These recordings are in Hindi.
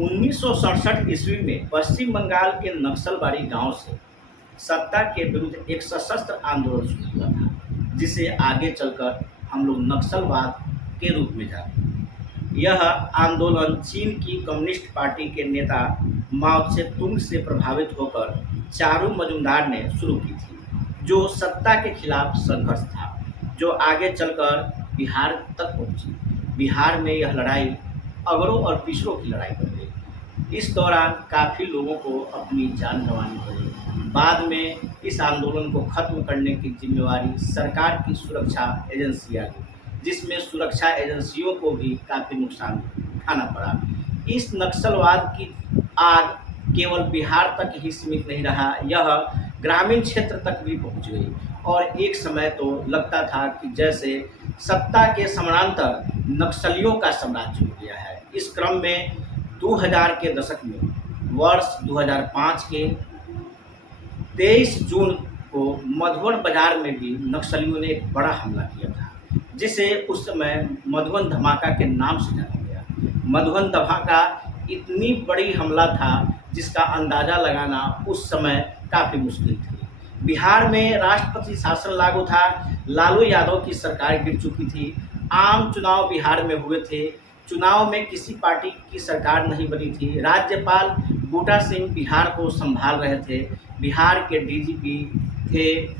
1967 ईस्वी में पश्चिम बंगाल के नक्सलबाड़ी गांव से सत्ता के विरुद्ध एक सशस्त्र आंदोलन शुरू हुआ था, जिसे आगे चलकर हम लोग नक्सलवाद के रूप में जानते हैं। यह आंदोलन चीन की कम्युनिस्ट पार्टी के नेता माओ त्से-तुंग से प्रभावित होकर चारू मजूमदार ने शुरू की थी, जो सत्ता के खिलाफ संघर्ष था, जो आगे चलकर बिहार तक पहुंची। बिहार में यह लड़ाई अगड़ों और पिछड़ों की लड़ाई बन गई। इस दौरान काफ़ी लोगों को अपनी जान गंवानी पड़ी। बाद में इस आंदोलन को खत्म करने की जिम्मेवारी सरकार की सुरक्षा एजेंसियां ली, जिसमें सुरक्षा एजेंसियों को भी काफ़ी नुकसान उठाना पड़ा। इस नक्सलवाद की आग केवल बिहार तक ही सीमित नहीं रहा, यह ग्रामीण क्षेत्र तक भी पहुंच गई और एक समय तो लगता था कि जैसे सत्ता के समानांतर नक्सलियों का साम्राज्य हो गया है। इस क्रम में 2000 के दशक में वर्ष 2005 के 23 जून को मधुबन बाजार में भी नक्सलियों ने एक बड़ा हमला किया था, जिसे उस समय मधुबन धमाका के नाम से जाना गया। मधुबन धमाका इतनी बड़ी हमला था जिसका अंदाज़ा लगाना उस समय काफ़ी मुश्किल थी। बिहार में राष्ट्रपति शासन लागू था, लालू यादव की सरकार गिर चुकी थी, आम चुनाव बिहार में हुए थे, चुनाव में किसी पार्टी की सरकार नहीं बनी थी, राज्यपाल बूटा सिंह बिहार को संभाल रहे थे, बिहार के डीजीपी थे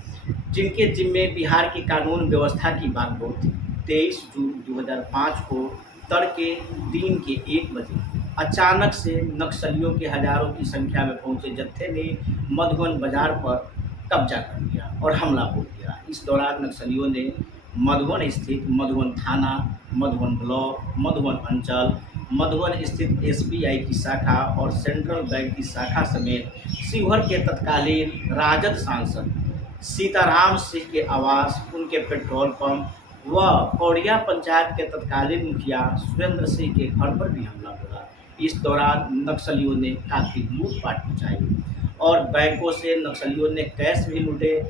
जिनके जिम्मे बिहार की कानून व्यवस्था की बागडोर थी। 23 जून 2005 को तड़के दिन के 1 बजे अचानक से नक्सलियों के हजारों की संख्या में पहुंचे जत्थे ने मधुबन बाजार पर कब्जा कर लिया और हमला बोल दिया। इस दौरान नक्सलियों ने मधुबन स्थित मधुबन थाना, मधुबन ब्लॉक, मधुबन अंचल, मधुबन स्थित एसबीआई की शाखा और सेंट्रल बैंक की शाखा समेत शिवहर के तत्कालीन राजद सांसद सीताराम सिंह के आवास, उनके पेट्रोल पंप व पौड़िया पंचायत के तत्कालीन मुखिया सुरेंद्र सिंह के घर पर भी हमला बोला। इस दौरान नक्सलियों ने काफ़ी लूटपाट मचाई और बैंकों से नक्सलियों ने कैश भी लूटे,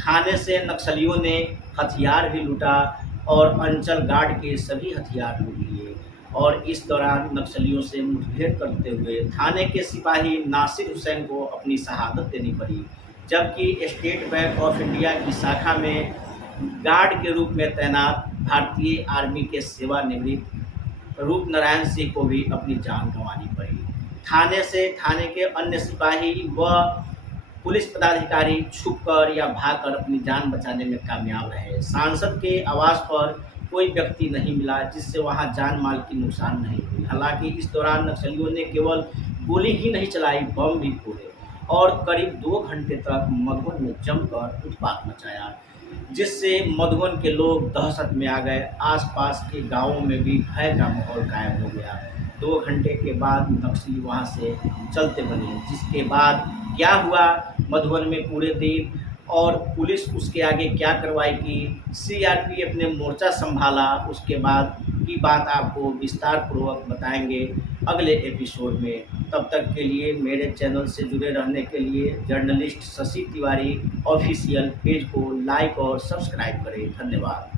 थाने से नक्सलियों ने हथियार भी लूटा और अंचल गार्ड के सभी हथियार लूट लिए। और इस दौरान नक्सलियों से मुठभेड़ करते हुए थाने के सिपाही नासिर हुसैन को अपनी शहादत देनी पड़ी, जबकि स्टेट बैंक ऑफ इंडिया की शाखा में गार्ड के रूप में तैनात भारतीय आर्मी के सेवानिवृत्त रूप नारायण सिंह को भी अपनी जान गंवानी पड़ी। थाने के अन्य सिपाही व पुलिस पदाधिकारी छुपकर या भागकर अपनी जान बचाने में कामयाब रहे। सांसद के आवास पर कोई व्यक्ति नहीं मिला जिससे वहां जान माल की नुकसान नहीं हुई। हालांकि इस दौरान नक्सलियों ने केवल गोली ही नहीं चलाई, बम भी फोड़े और करीब 2 घंटे तक मधुबन में जमकर उत्पात मचाया, जिससे मधुबन के लोग दहशत में आ गए। आसपास के गांवों में भी भय का माहौल कायम हो गया। 2 घंटे के बाद नक्सली वहां से चलते बने, जिसके बाद क्या हुआ मधुबन में पूरे दिन और पुलिस उसके आगे क्या कार्रवाई की, सीआरपीएफ ने मोर्चा संभाला, उसके बाद की बात आपको विस्तार पूर्वक बताएंगे अगले एपिसोड में। तब तक के लिए मेरे चैनल से जुड़े रहने के लिए journalist Shashi Tiwari official page को लाइक और सब्सक्राइब करें। धन्यवाद।